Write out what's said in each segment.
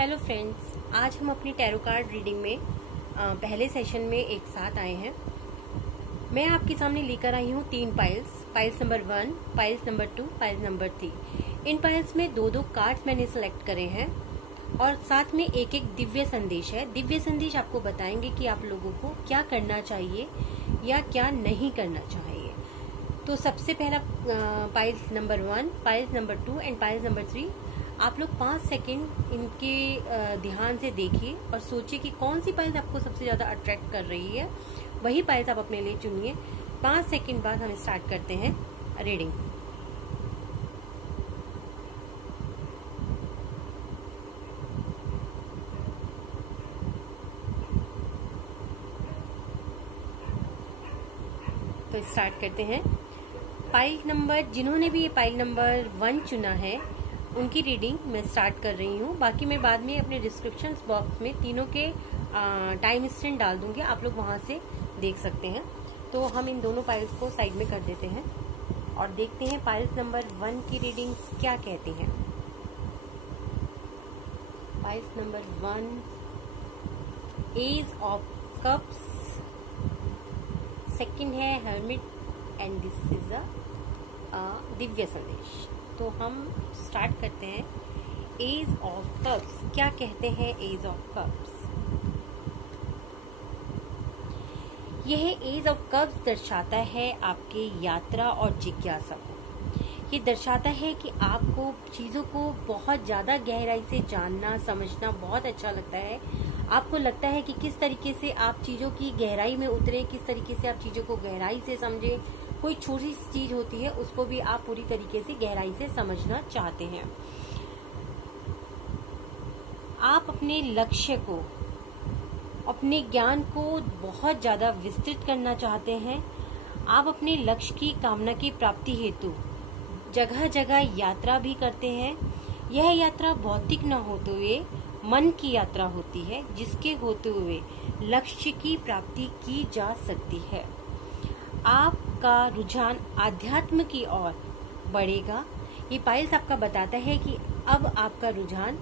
Hello friends, आज हम अपनी टैरो कार्ड रीडिंग में पहले सेशन में एक साथ आए हैं। मैं आपके सामने लेकर आई हूँ 3 piles number 1, piles number 2, piles number 3। इन पाइल्स में 2 कार्ड्स मैंने सिलेक्ट करे हैं और साथ में एक दिव्य संदेश है। दिव्य संदेश आपको बताएंगे कि आप लोगों को क्या करना चाहिए या क्या नहीं करना चाहिए। तो सबसे पहला piles number 1, piles number 2 and piles number 3। आप लोग 5 सेकेंड इनके ध्यान से देखिए और सोचिए कि कौन सी पाइल्स आपको सबसे ज्यादा अट्रैक्ट कर रही है। वही पाइल्स आप अपने लिए चुनिए। 5 सेकेंड बाद हम स्टार्ट करते हैं रीडिंग। तो स्टार्ट करते हैं। पाइल नंबर, जिन्होंने भी ये पाइल नंबर 1 चुना है उनकी रीडिंग मैं स्टार्ट कर रही हूँ। बाकी मैं बाद में अपने डिस्क्रिप्शन बॉक्स में तीनों के टाइम स्टैम्प डाल दूंगी, आप लोग वहां से देख सकते हैं। तो हम इन दोनों पाइल्स को साइड में कर देते हैं और देखते हैं पाइल्स नंबर 1 की रीडिंग क्या कहती हैं। Piles number 1, ace of cups, second है hermit and this is a दिव्य संदेश। तो हम स्टार्ट करते हैं। एज ऑफ कप्स क्या कहते हैं? एज ऑफ कप्स, यह एज ऑफ कप्स दर्शाता है आपके यात्रा और जिज्ञासा को। ये दर्शाता है कि आपको चीजों को बहुत ज्यादा गहराई से जानना समझना बहुत अच्छा लगता है। आपको लगता है कि किस तरीके से आप चीजों की गहराई में उतरे, किस तरीके से आप चीजों को गहराई से समझे। कोई छोटी सी चीज होती है उसको भी आप पूरी तरीके से गहराई से समझना चाहते हैं। आप अपने लक्ष्य को, अपने ज्ञान को बहुत ज्यादा विस्तृत करना चाहते हैं। आप अपने लक्ष्य की कामना की प्राप्ति हेतु जगह जगह यात्रा भी करते हैं। यह यात्रा भौतिक न होते हुए मन की यात्रा होती है, जिसके होते हुए लक्ष्य की प्राप्ति की जा सकती है। आपका रुझान आध्यात्म की ओर बढ़ेगा। ये पाइल्स आपका बताता है कि अब आपका रुझान,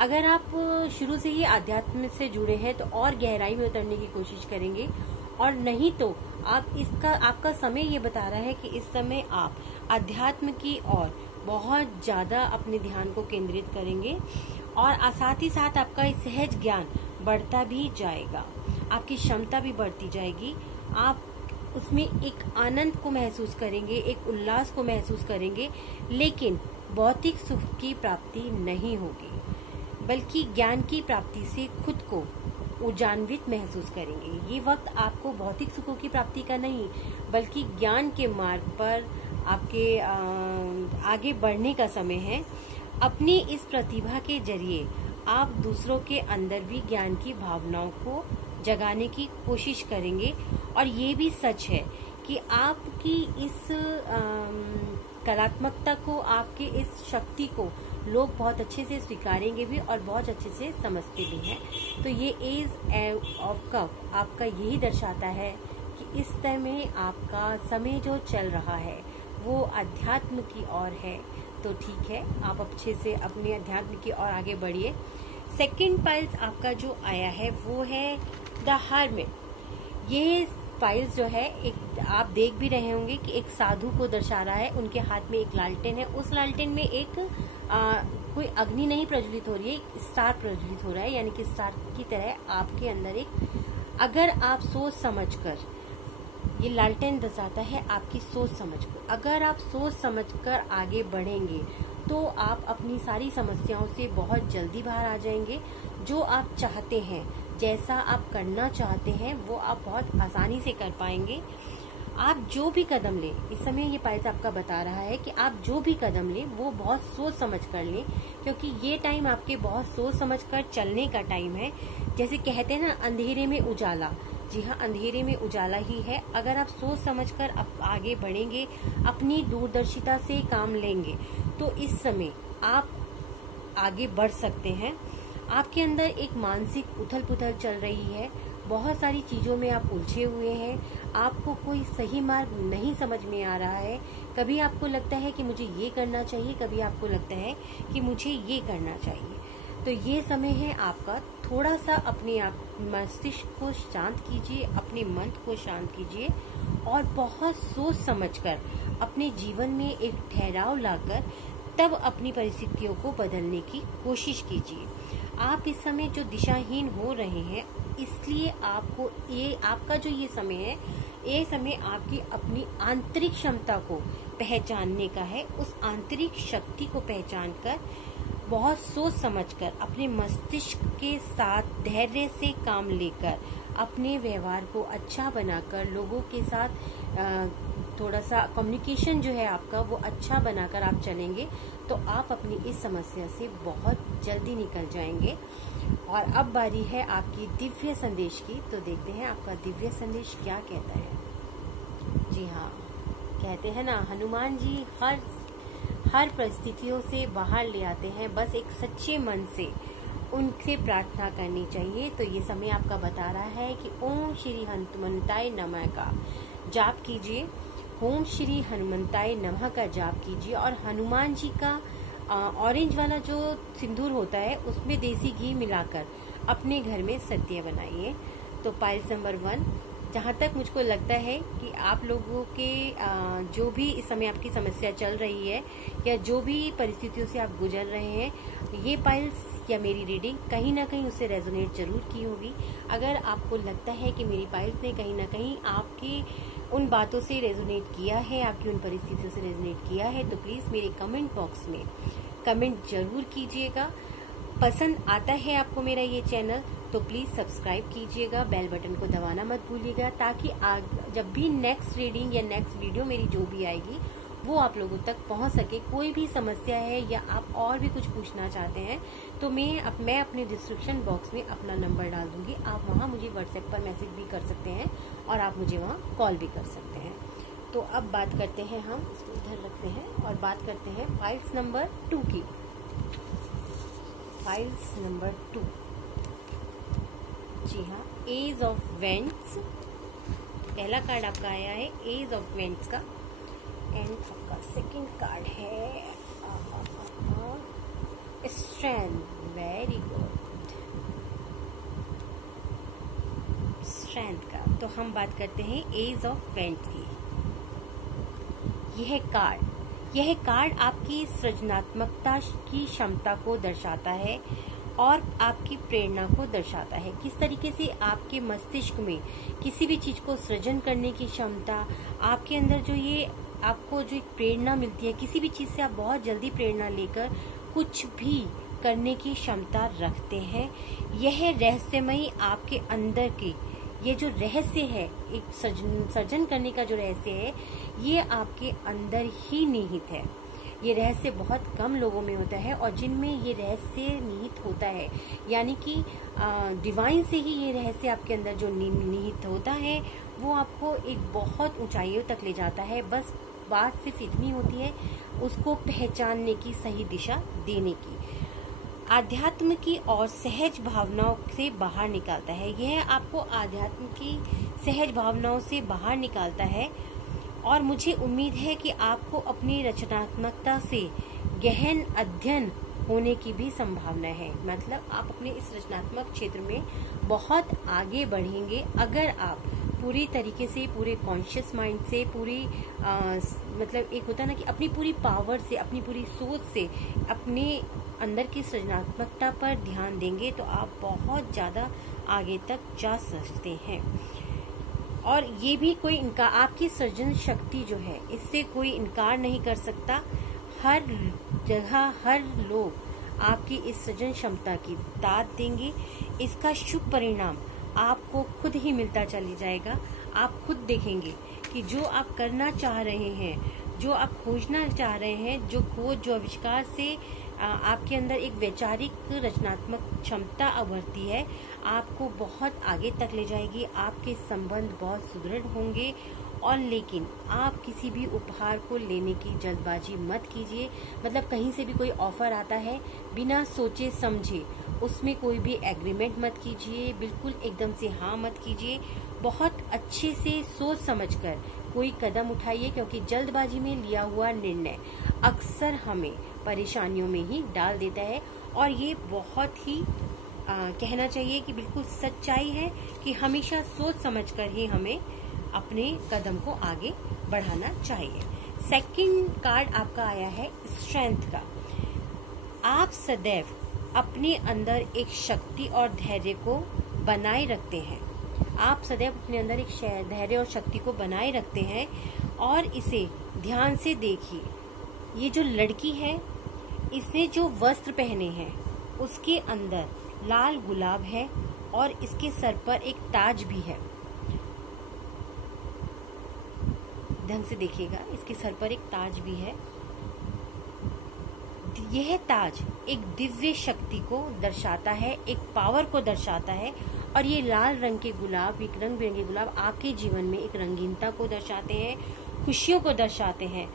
अगर आप शुरू से ही आध्यात्म से जुड़े हैं तो और गहराई में उतरने की कोशिश करेंगे, और नहीं तो आपका समय ये बता रहा है कि इस समय आप अध्यात्म की ओर बहुत ज्यादा अपने ध्यान को केंद्रित करेंगे और साथ ही साथ आपका सहज ज्ञान बढ़ता भी जाएगा, आपकी क्षमता भी बढ़ती जाएगी। आप उसमें एक आनंद को महसूस करेंगे, एक उल्लास को महसूस करेंगे, लेकिन भौतिक सुख की प्राप्ति नहीं होगी, बल्कि ज्ञान की प्राप्ति से खुद को ऊर्जान्वित महसूस करेंगे। ये वक्त आपको भौतिक सुखों की प्राप्ति का नहीं, बल्कि ज्ञान के मार्ग पर आपके आगे बढ़ने का समय है। अपनी इस प्रतिभा के जरिए आप दूसरों के अंदर भी ज्ञान की भावनाओं को जगाने की कोशिश करेंगे। और ये भी सच है कि आपकी इस कलात्मकता को, आपके इस शक्ति को लोग बहुत अच्छे से स्वीकारेंगे भी और बहुत अच्छे से समझते भी हैं। तो ये एज ऑफ कप आपका यही दर्शाता है कि इस समय आपका समय जो चल रहा है वो अध्यात्म की ओर है। तो ठीक है, आप अच्छे से अपने अध्यात्म की ओर आगे बढ़िए। सेकंड पाइल्स आपका जो आया है वो है द हर्मिट। ये पाइल्स जो है, एक आप देख भी रहे होंगे कि एक साधु को दर्शा रहा है। उनके हाथ में एक लालटेन है, उस लालटेन में एक कोई अग्नि नहीं प्रज्वलित हो रही है, एक स्टार प्रज्वलित हो रहा है, यानी कि स्टार की तरह आपके अंदर एक, अगर आप सोच समझकर, ये लालटेन दर्शाता है आपकी सोच समझ को, अगर आप सोच समझकर आगे बढ़ेंगे तो आप अपनी सारी समस्याओं से बहुत जल्दी बाहर आ जाएंगे। जो आप चाहते हैं, जैसा आप करना चाहते हैं, वो आप बहुत आसानी से कर पाएंगे। आप जो भी कदम लें, इस समय ये पाइल्स आपका बता रहा है कि आप जो भी कदम लें वो बहुत सोच समझ कर लें, क्योंकि ये टाइम आपके बहुत सोच समझ कर चलने का टाइम है। जैसे कहते हैं ना, अंधेरे में उजाला। जी हाँ, अंधेरे में उजाला ही है। अगर आप सोच समझकर आगे बढ़ेंगे, अपनी दूरदर्शिता से काम लेंगे, तो इस समय आप आगे बढ़ सकते हैं। आपके अंदर एक मानसिक उथल पुथल चल रही है, बहुत सारी चीजों में आप उलझे हुए हैं, आपको कोई सही मार्ग नहीं समझ में आ रहा है। कभी आपको लगता है कि मुझे ये करना चाहिए, कभी आपको लगता है कि मुझे ये करना चाहिए। तो ये समय है आपका, थोड़ा सा अपने आप मस्तिष्क को शांत कीजिए, अपने मन को शांत कीजिए और बहुत सोच समझकर अपने जीवन में एक ठहराव लाकर तब अपनी परिस्थितियों को बदलने की कोशिश कीजिए। आप इस समय जो दिशाहीन हो रहे हैं, इसलिए आपको आपका जो ये समय है, ये समय आपकी अपनी आंतरिक क्षमता को पहचानने का है। उस आंतरिक शक्ति को पहचान कर बहुत सोच समझकर अपने मस्तिष्क के साथ धैर्य से काम लेकर अपने व्यवहार को अच्छा बनाकर लोगों के साथ थोड़ा सा कम्युनिकेशन जो है आपका वो अच्छा बनाकर आप चलेंगे तो आप अपनी इस समस्या से बहुत जल्दी निकल जाएंगे। और अब बारी है आपकी दिव्य संदेश की, तो देखते हैं आपका दिव्य संदेश क्या कहता है। जी हाँ, कहते हैं ना, हनुमान जी हर परिस्थितियों से बाहर ले आते हैं, बस एक सच्चे मन से उनसे प्रार्थना करनी चाहिए। तो ये समय आपका बता रहा है कि ओम श्री हनुमंताय नमः का जाप कीजिए, ओम श्री हनुमंताय नमः का जाप कीजिए और हनुमान जी का ऑरेंज वाला जो सिंदूर होता है उसमें देसी घी मिलाकर अपने घर में सत्य बनाइए। तो पाइल्स नंबर 1, जहाँ तक मुझको लगता है कि आप लोगों के जो भी इस समय आपकी समस्या चल रही है या जो भी परिस्थितियों से आप गुजर रहे हैं, ये पाइल्स या मेरी रीडिंग कहीं ना कहीं उससे रेजोनेट जरूर की होगी। अगर आपको लगता है कि मेरी पाइल्स ने कहीं ना कहीं आपकी उन बातों से रेजोनेट किया है, आपकी उन परिस्थितियों से रेजोनेट किया है, तो प्लीज मेरे कमेंट बॉक्स में कमेंट जरूर कीजिएगा। पसंद आता है आपको मेरा ये चैनल तो प्लीज सब्सक्राइब कीजिएगा, बेल बटन को दबाना मत भूलिएगा, ताकि जब भी नेक्स्ट रीडिंग या नेक्स्ट वीडियो मेरी जो भी आएगी वो आप लोगों तक पहुंच सके। कोई भी समस्या है या आप और भी कुछ पूछना चाहते हैं तो मैं अपने डिस्क्रिप्शन बॉक्स में अपना नंबर डाल दूंगी, आप वहां मुझे व्हाट्सएप पर मैसेज भी कर सकते हैं और आप मुझे वहां कॉल भी कर सकते हैं। तो अब बात करते हैं, हम इसको इधर रखते हैं और बात करते हैं फाइल्स नंबर 2 की। फाइल्स नंबर 2, जी हाँ, एज ऑफ वेंट्स। पहला कार्ड आपका आया है एज ऑफ वेंट्स का, एंड आपका सेकंड कार्ड है स्ट्रेंथ। वेरी गुड, स्ट्रेंथ का। तो हम बात करते हैं एज ऑफ वेंट्स की। यह कार्ड आपकी सृजनात्मकता की क्षमता को दर्शाता है और आपकी प्रेरणा को दर्शाता है। किस तरीके से आपके मस्तिष्क में किसी भी चीज को सृजन करने की क्षमता, आपके अंदर जो ये आपको जो एक प्रेरणा मिलती है, किसी भी चीज से आप बहुत जल्दी प्रेरणा लेकर कुछ भी करने की क्षमता रखते हैं। यह रहस्यमयी आपके अंदर की ये जो रहस्य है, एक सर्जन करने का जो रहस्य है, ये आपके अंदर ही निहित है। ये रहस्य बहुत कम लोगों में होता है और जिनमें ये रहस्य निहित होता है, यानी कि डिवाइन से ही ये रहस्य आपके अंदर जो निहित होता है वो आपको एक बहुत ऊंचाइयों तक ले जाता है। बस बात सिर्फ इतनी होती है उसको पहचानने की, सही दिशा देने की। आध्यात्म की और सहज भावनाओं से बाहर निकालता है। यह आपको आध्यात्म की सहज भावनाओं से बाहर निकालता है और मुझे उम्मीद है कि आपको अपनी रचनात्मकता से गहन अध्ययन होने की भी संभावना है। मतलब आप अपने इस रचनात्मक क्षेत्र में बहुत आगे बढ़ेंगे अगर आप पूरी तरीके से, पूरे कॉन्शियस माइंड से, पूरी मतलब एक होता है ना कि अपनी पूरी पावर से, अपनी पूरी सोच से अपने अंदर की सृजनात्मकता पर ध्यान देंगे तो आप बहुत ज्यादा आगे तक जा सकते हैं। और ये भी कोई इनकार, आपकी सृजन शक्ति जो है इससे कोई इनकार नहीं कर सकता। हर जगह हर लोग आपकी इस सृजन क्षमता की दाद देंगे। इसका शुभ परिणाम आपको खुद ही मिलता चली जाएगा। आप खुद देखेंगे कि जो आप करना चाह रहे हैं, जो आप खोजना चाह रहे हैं, जो खोज, जो आविष्कार से आपके अंदर एक वैचारिक रचनात्मक क्षमता उभरती है, आपको बहुत आगे तक ले जाएगी। आपके संबंध बहुत सुदृढ़ होंगे। और लेकिन आप किसी भी उपहार को लेने की जल्दबाजी मत कीजिए। मतलब कहीं से भी कोई ऑफर आता है, बिना सोचे समझे उसमें कोई भी एग्रीमेंट मत कीजिए, बिल्कुल एकदम से हाँ मत कीजिए। बहुत अच्छे से सोच समझकर कोई कदम उठाइए, क्योंकि जल्दबाजी में लिया हुआ निर्णय अक्सर हमें परेशानियों में ही डाल देता है और ये बहुत ही कहना चाहिए कि बिल्कुल सच्चाई है कि हमेशा सोच समझकर ही हमें अपने कदम को आगे बढ़ाना चाहिए। सेकंड कार्ड आपका आया है स्ट्रेंथ का। आप सदैव अपने अंदर एक शक्ति और धैर्य को बनाए रखते हैं। आप सदैव अपने अंदर एक धैर्य और शक्ति को बनाए रखते हैं और इसे ध्यान से देखिए। ये जो लड़की है, इसने जो वस्त्र पहने हैं उसके अंदर लाल गुलाब है और इसके सर पर एक ताज भी है। ढंग से देखिएगा, इसके सर पर एक ताज भी है। यह ताज एक दिव्य शक्ति को दर्शाता है, एक पावर को दर्शाता है। और ये लाल रंग के गुलाब, एक रंग बिरंगे गुलाब आपके जीवन में एक रंगीनता को दर्शाते हैं, खुशियों को दर्शाते हैं।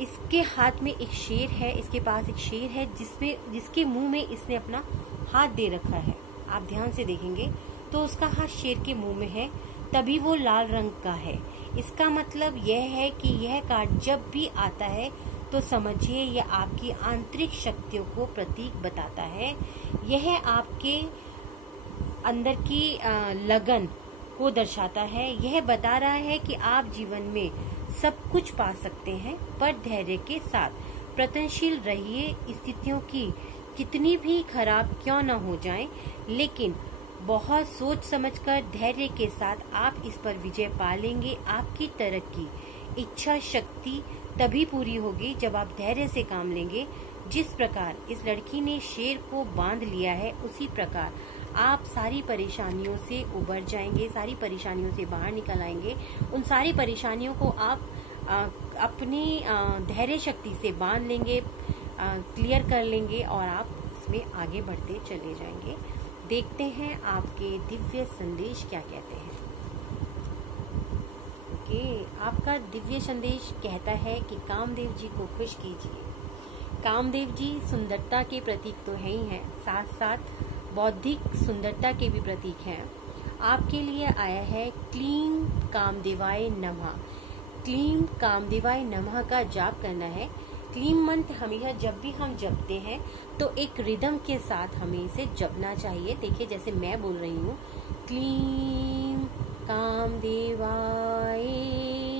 इसके हाथ में एक शेर है, इसके पास एक शेर है जिसके मुंह में इसने अपना हाथ दे रखा है। आप ध्यान से देखेंगे तो उसका हाथ शेर के मुंह में है, तभी वो लाल रंग का है। इसका मतलब यह है कि यह कार्ड जब भी आता है तो समझिए यह आपकी आंतरिक शक्तियों को प्रतीक बताता है। यह आपके अंदर की लगन को दर्शाता है। यह बता रहा है कि आप जीवन में सब कुछ पा सकते हैं, पर धैर्य के साथ प्रयत्नशील रहिए। स्थितियों की कितनी भी खराब क्यों न हो जाएं, लेकिन बहुत सोच समझकर धैर्य के साथ आप इस पर विजय पा लेंगे। आपकी तरक्की इच्छा शक्ति तभी पूरी होगी जब आप धैर्य से काम लेंगे। जिस प्रकार इस लड़की ने शेर को बांध लिया है, उसी प्रकार आप सारी परेशानियों से उबर जाएंगे, सारी परेशानियों से बाहर निकल आएंगे। उन सारी परेशानियों को आप अपनी धैर्य शक्ति से बांध लेंगे, क्लियर कर लेंगे और आप इसमें आगे बढ़ते चले जाएंगे। देखते हैं आपके दिव्य संदेश क्या कहते हैं। आपका दिव्य संदेश कहता है कि कामदेव जी को खुश कीजिए। कामदेव जी सुंदरता के प्रतीक तो है ही हैं, साथ साथ बौद्धिक सुंदरता के भी प्रतीक हैं। आपके लिए आया है क्लीं कामदेवाय नमः। क्लीं कामदेवाय नमः का जाप करना है। क्लीं मंत्र हमेशा जब भी हम जपते हैं तो एक रिदम के साथ हमें इसे जपना चाहिए। देखिए जैसे मैं बोल रही हूँ, क्लीं कामदेवाय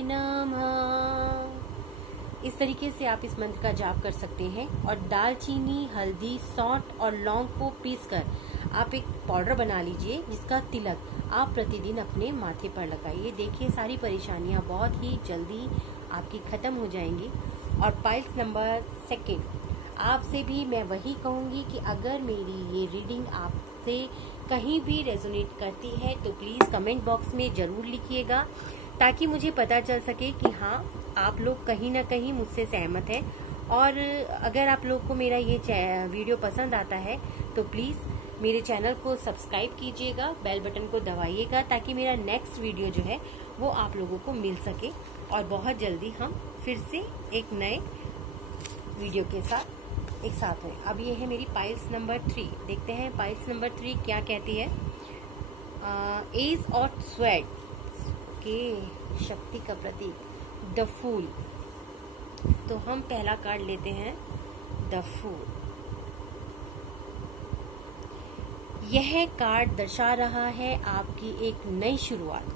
नमः। इस तरीके से आप इस मंत्र का जाप कर सकते हैं। और दालचीनी, हल्दी, सौंठ और लौंग को पीसकर आप एक पाउडर बना लीजिए, जिसका तिलक आप प्रतिदिन अपने माथे पर लगाइए। देखिए सारी परेशानियां बहुत ही जल्दी आपकी खत्म हो जाएंगी। और पाइल्स नंबर 2, आपसे भी मैं वही कहूंगी कि अगर मेरी ये रीडिंग आपसे कहीं भी रेजोनेट करती है तो प्लीज कमेंट बॉक्स में जरूर लिखिएगा, ताकि मुझे पता चल सके कि हाँ आप लोग कहीं ना कहीं मुझसे सहमत हैं। और अगर आप लोग को मेरा ये वीडियो पसंद आता है तो प्लीज मेरे चैनल को सब्सक्राइब कीजिएगा, बेल बटन को दबाइएगा, ताकि मेरा नेक्स्ट वीडियो जो है वो आप लोगों को मिल सके। और बहुत जल्दी हम फिर से एक नए वीडियो के साथ एक साथ हैं। अब ये है मेरी पाइल्स नंबर 3। देखते हैं पाइल्स नंबर 3 क्या कहती है। एज ऑफ स्वेड के शक्ति का प्रतीक द फूल। तो हम पहला कार्ड लेते हैं द फूल। यह कार्ड दर्शा रहा है आपकी एक नई शुरुआत।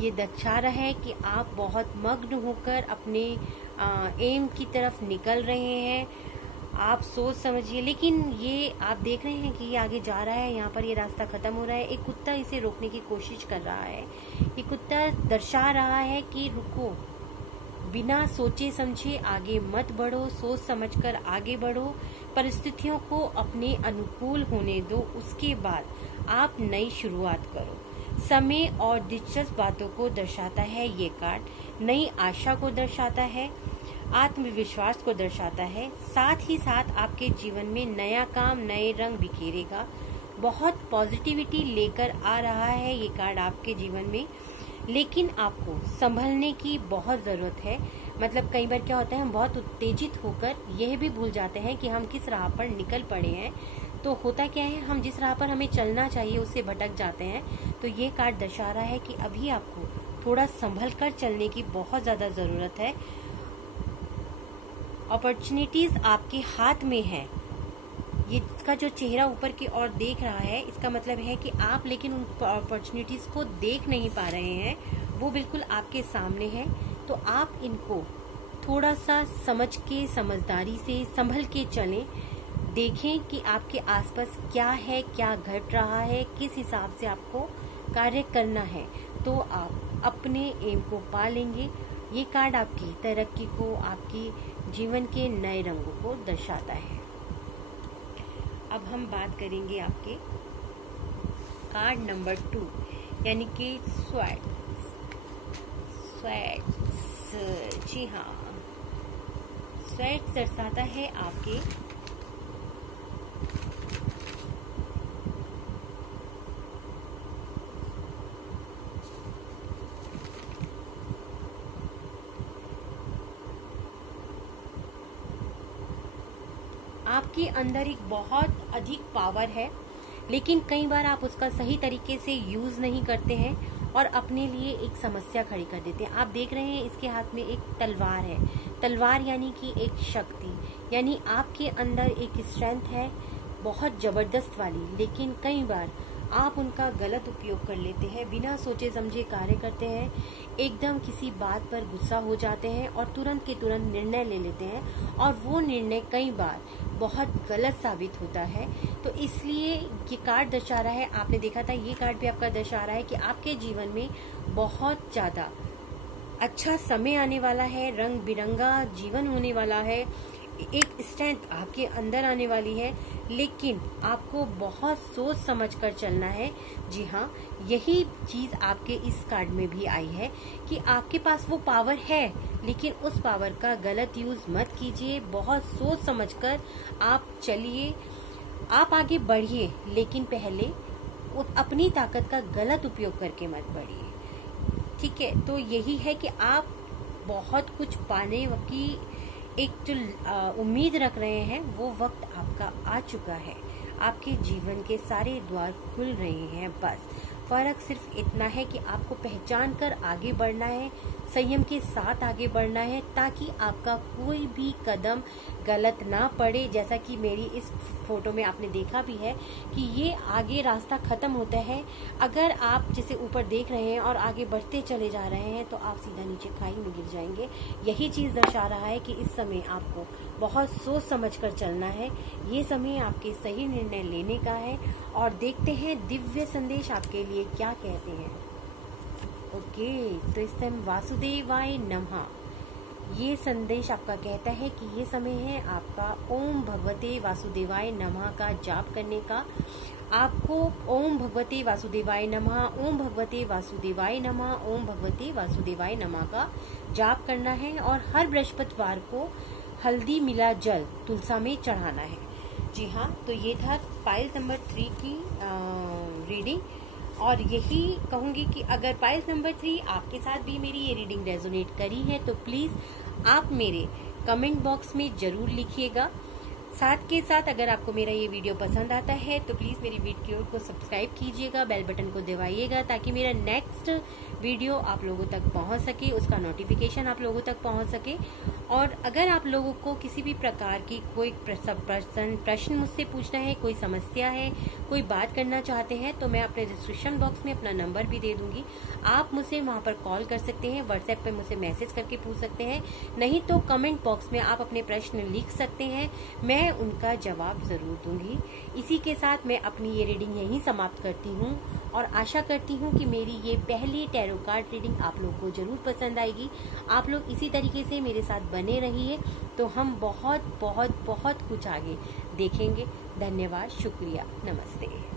ये दर्शा रहा है कि आप बहुत मग्न होकर अपने एम की तरफ निकल रहे हैं। आप सोच समझिए, लेकिन ये आप देख रहे हैं कि ये आगे जा रहा है, यहाँ पर ये रास्ता खत्म हो रहा है। एक कुत्ता इसे रोकने की कोशिश कर रहा है। ये कुत्ता दर्शा रहा है कि रुको, बिना सोचे समझे आगे मत बढ़ो, सोच समझकर आगे बढ़ो, परिस्थितियों को अपने अनुकूल होने दो, उसके बाद आप नई शुरुआत करो। समय और दिलचस्प बातों को दर्शाता है ये कार्ड। नई आशा को दर्शाता है, आत्मविश्वास को दर्शाता है। साथ ही साथ आपके जीवन में नया काम, नए रंग बिखेरेगा। बहुत पॉजिटिविटी लेकर आ रहा है ये कार्ड आपके जीवन में, लेकिन आपको संभलने की बहुत जरूरत है। मतलब कई बार क्या होता है, हम बहुत उत्तेजित होकर यह भी भूल जाते हैं कि हम किस राह पर निकल पड़े हैं। तो होता क्या है, हम जिस राह पर हमें चलना चाहिए उससे भटक जाते हैं। तो ये कार्ड दर्शा रहा है कि अभी आपको थोड़ा संभल कर चलने की बहुत ज्यादा जरूरत है। अपॉर्चुनिटीज आपके हाथ में है ये इसका जो चेहरा ऊपर की ओर देख रहा है, इसका मतलब है कि आप लेकिन उन अपॉर्चुनिटीज को देख नहीं पा रहे हैं, वो बिल्कुल आपके सामने है। तो आप इनको थोड़ा सा समझ के, समझदारी से संभल के चलें। देखें कि आपके आसपास क्या है, क्या घट रहा है, किस हिसाब से आपको कार्य करना है, तो आप अपने एम को पा लेंगे। ये कार्ड आपकी तरक्की को, आपकी जीवन के नए रंगों को दर्शाता है। अब हम बात करेंगे आपके कार्ड नंबर 2 यानी कि स्वैट्स। जी हाँ, स्वैट्स दर्शाता है आपके आपके अंदर एक बहुत अधिक पावर है, लेकिन कई बार आप उसका सही तरीके से यूज नहीं करते हैं और अपने लिए एक समस्या खड़ी कर देते हैं। आप देख रहे हैं इसके हाथ में एक तलवार है। तलवार यानी कि एक शक्ति, यानी आपके अंदर एक स्ट्रेंथ है बहुत जबरदस्त वाली, लेकिन कई बार आप उनका गलत उपयोग कर लेते हैं, बिना सोचे समझे कार्य करते हैं, एकदम किसी बात पर गुस्सा हो जाते हैं और तुरंत के तुरंत निर्णय ले लेते हैं और वो निर्णय कई बार बहुत गलत साबित होता है। तो इसलिए ये कार्ड दर्शा रहा है, आपने देखा था ये कार्ड भी आपका दर्शा रहा है कि आपके जीवन में बहुत ज्यादा अच्छा समय आने वाला है, रंग बिरंगा जीवन होने वाला है, एक स्ट्रेंथ आपके अंदर आने वाली है, लेकिन आपको बहुत सोच समझ कर चलना है। जी हाँ, यही चीज आपके इस कार्ड में भी आई है कि आपके पास वो पावर है, लेकिन उस पावर का गलत यूज मत कीजिए। बहुत सोच समझकर आप चलिए, आप आगे बढ़िए, लेकिन पहले अपनी ताकत का गलत उपयोग करके मत बढ़िए। ठीक है, तो यही है कि आप बहुत कुछ पाने की एक जो उम्मीद रख रहे हैं, वो वक्त आपका आ चुका है। आपके जीवन के सारे द्वार खुल रहे हैं। बस फर्क सिर्फ इतना है कि आपको पहचान कर आगे बढ़ना है, संयम के साथ आगे बढ़ना है, ताकि आपका कोई भी कदम गलत ना पड़े। जैसा कि मेरी इस फोटो में आपने देखा भी है कि ये आगे रास्ता खत्म होता है, अगर आप जिसे ऊपर देख रहे हैं और आगे बढ़ते चले जा रहे हैं तो आप सीधा नीचे खाई में गिर जाएंगे। यही चीज दर्शा रहा है कि इस समय आपको बहुत सोच समझ कर चलना है। ये समय आपके सही निर्णय लेने का है और देखते हैं दिव्य संदेश आपके लिए क्या कहते हैं। ओके, तो इस टाइम वासुदेवाय नमः ये संदेश आपका कहता है कि ये समय है आपका ओम भगवते वासुदेवाय नमः का जाप करने का। आपको ओम भगवते वासुदेवाय नमः, ओम भगवते वासुदेवाय नमः, ओम भगवते वासुदेवाय नमः का जाप करना है और हर बृहस्पतिवार को हल्दी मिला जल तुलसा में चढ़ाना है। जी हाँ, तो ये था पाइल नंबर 3 की रीडिंग, और यही कहूंगी कि अगर पाइल नंबर 3 आपके साथ भी मेरी ये रीडिंग रेजोनेट करी है तो प्लीज आप मेरे कमेंट बॉक्स में जरूर लिखिएगा। साथ के साथ अगर आपको मेरा ये वीडियो पसंद आता है तो प्लीज मेरी वीडियो को सब्सक्राइब कीजिएगा, बेल बटन को दबाइएगा, ताकि मेरा नेक्स्ट वीडियो आप लोगों तक पहुंच सके, उसका नोटिफिकेशन आप लोगों तक पहुंच सके। और अगर आप लोगों को किसी भी प्रकार की कोई प्रश्न मुझसे पूछना है, कोई समस्या है, कोई बात करना चाहते हैं, तो मैं अपने डिस्क्रिप्शन बॉक्स में अपना नंबर भी दे दूंगी। आप मुझे वहां पर कॉल कर सकते हैं, व्हाट्सएप पे मुझे मैसेज करके पूछ सकते हैं, नहीं तो कमेंट बॉक्स में आप अपने प्रश्न लिख सकते हैं, मैं उनका जवाब जरूर दूंगी। इसी के साथ मैं अपनी ये रीडिंग यहीं समाप्त करती हूँ और आशा करती हूँ कि मेरी ये पहली टैरो कार्ड रीडिंग आप लोगों को जरूर पसंद आएगी। आप लोग इसी तरीके से मेरे साथ बने रहिए तो हम बहुत बहुत बहुत कुछ आगे देखेंगे। धन्यवाद, शुक्रिया, नमस्ते।